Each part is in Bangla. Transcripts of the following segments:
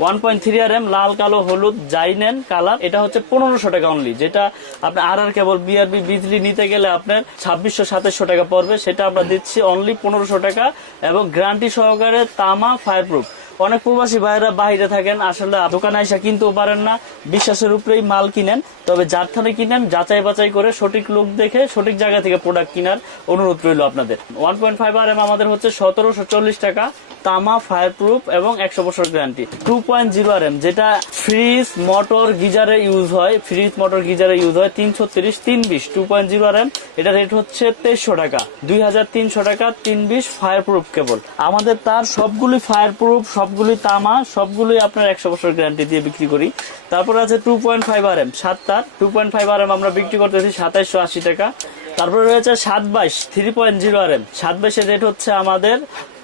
One point three R M লাল, কালো, হলুদ যাই নেন কালার, এটা হচ্ছে পনেরোশো টাকা অনলি যেটা আর আর কেবল বিআরবি বিজলি নিতে গেলে আপনার ছাব্বিশশো টাকা পড়বে, সেটা আমরা দিচ্ছি অনলি পনেরোশো টাকা, এবং সহকারে তামা অনেক প্রবাসী ভাইরা বাইরে থাকেন, আসলে দোকানে এসে কিনতেও পারেন না, বিশ্বাসের উপরেই মাল কিনেন, তবে যার থানে কিনেন, যাচাই বাছাই করে সঠিক লোক দেখে সঠিক জায়গা থেকে প্রোডাক্ট কেনার অনুরোধ রইল আপনাদের। One point five R M আমাদের হচ্ছে সতেরোশো চল্লিশ টাকা তামা ফায়ার প্রুফ এবং একশো বছর guarantee two point zero R M যেটা ফ্রিজ মোটর গিজারে ইউজ হয় ফ্রিজ মোটর গিজারে ইউজ হয় তিনশো তিরিশ তিন বিশ two point zero R M এটা রেট হচ্ছে তেইশশো টাকা। দুই হাজার তিনশো টাকা তিন বিশ ফায়ার প্রুফ কেবল আমাদের তার সবগুলি ফায়ার প্রুফ সবগুলি তামা, সবগুলি আপনার একশো বছর গ্যারান্টি দিয়ে বিক্রি করি। তারপর আছে two point five R M সাত তার। Two point five R M আমরা বিক্রি করতেছি সাতাইশশো আশি টাকা। তারপরে রয়েছে সাত বাইশ three point zero R M সাত বাইশের রেট হচ্ছে আমাদের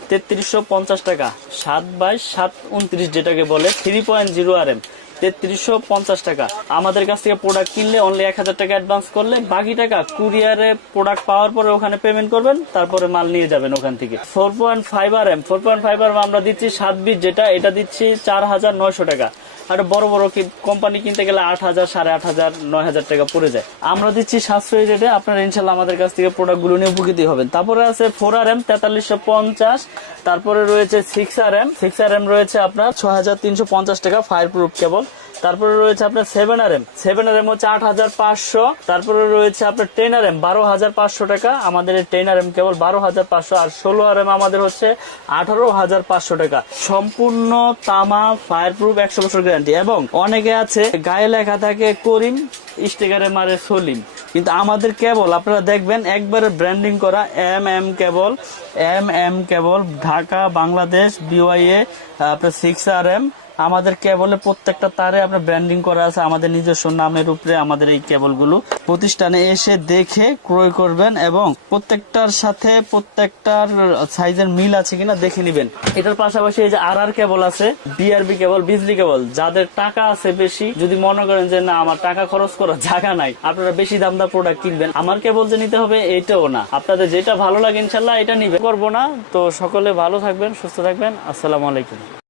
তেত্রিশশো পঞ্চাশ টাকা। সাত বাই সাত উনত্রিশ যেটাকে বলে three point zero R M তেত্রিশশো পঞ্চাশ টাকা। আমাদের কাছ থেকে প্রোডাক্ট কিনলে অনলি এক হাজার টাকা অ্যাডভান্স করলে বাকি টাকা কুরিয়ারে প্রোডাক্ট পাওয়ার পরে ওখানে পেমেন্ট করবেন, তারপরে মাল নিয়ে যাবেন ওখান থেকে। Four point five R M four point five আর আমরা দিচ্ছি সাত বিশ যেটা, এটা দিচ্ছি চার হাজার নয়শো টাকা। আর বড় বড় কোম্পানি কিনতে গেলে আট হাজার, সাড়ে আট হাজার, নয় হাজার টাকা পড়ে যায়। আমরা দিচ্ছি সাশ্রয়ী রেটে আপনারা ইনশাল্লাহ আমাদের কাছ থেকে প্রোডাক্টগুলো নিয়ে উপকৃত হবেন। তারপরে আছে ফোর আর এম তেতাল্লিশশো পঞ্চাশ। তারপরে রয়েছে six R M six R M রয়েছে আপনার ছ হাজার তিনশো পঞ্চাশ টাকা ফায়ার প্রুফ কেবল তারপরে রয়েছে আপনার seven R M seven R M হচ্ছে আট হাজার পাঁচশো। তারপরে রয়েছে আপনার টেন আর এম বারো হাজার পাঁচশো টাকা। আমাদের টেন আর এম কেবল বারো হাজার পাঁচশো আর ষোলো আর এম আমাদের হচ্ছে আঠারো হাজার পাঁচশো টাকা। সম্পূর্ণ তামা ফায়ার প্রুফ একশো বছর গ্যারান্টি এবং অনেকে আছে, গায়ে লেখা থাকে করিম স্টিকারে মারে সলিম। কিন্তু আমাদের কেবল, আপনারা দেখবেন, একবারে ব্র্যান্ডিং করা M M cable M M cable, Dhaka, Bangladesh BYA আপনার সিক্স আর এম আমাদের কেবলে প্রত্যেকটা তারে আপনার ব্র্যান্ডিং করা আছে, আমাদের নিজস্ব নামের উপরে আমাদের এই কেবলগুলো। প্রতিষ্ঠানে এসে দেখে ক্রয় করবেন এবং প্রত্যেকটার সাথে প্রত্যেকটার সাইজের মিল আছে কিনা দেখে নেবেন। এটার পাশাপাশি এই যে আর আর কেবল আছে বিআরবি কেবল বিজলি কেবল, যাদের টাকা আছে বেশি, যদি মনে করেন যে না, আমার টাকা খরচ করার জায়গা নাই, আপনারা বেশি দাম দা প্রোডাক্ট কিনবেন। আমার কেবল যে নিতে হবে এটাও না। আপনাদের যেটা ভালো লাগে ইনশাল্লাহ, এটা নিবে করব না, তো সকলে ভালো থাকবেন, সুস্থ থাকবেন। আসসালামু আলাইকুম।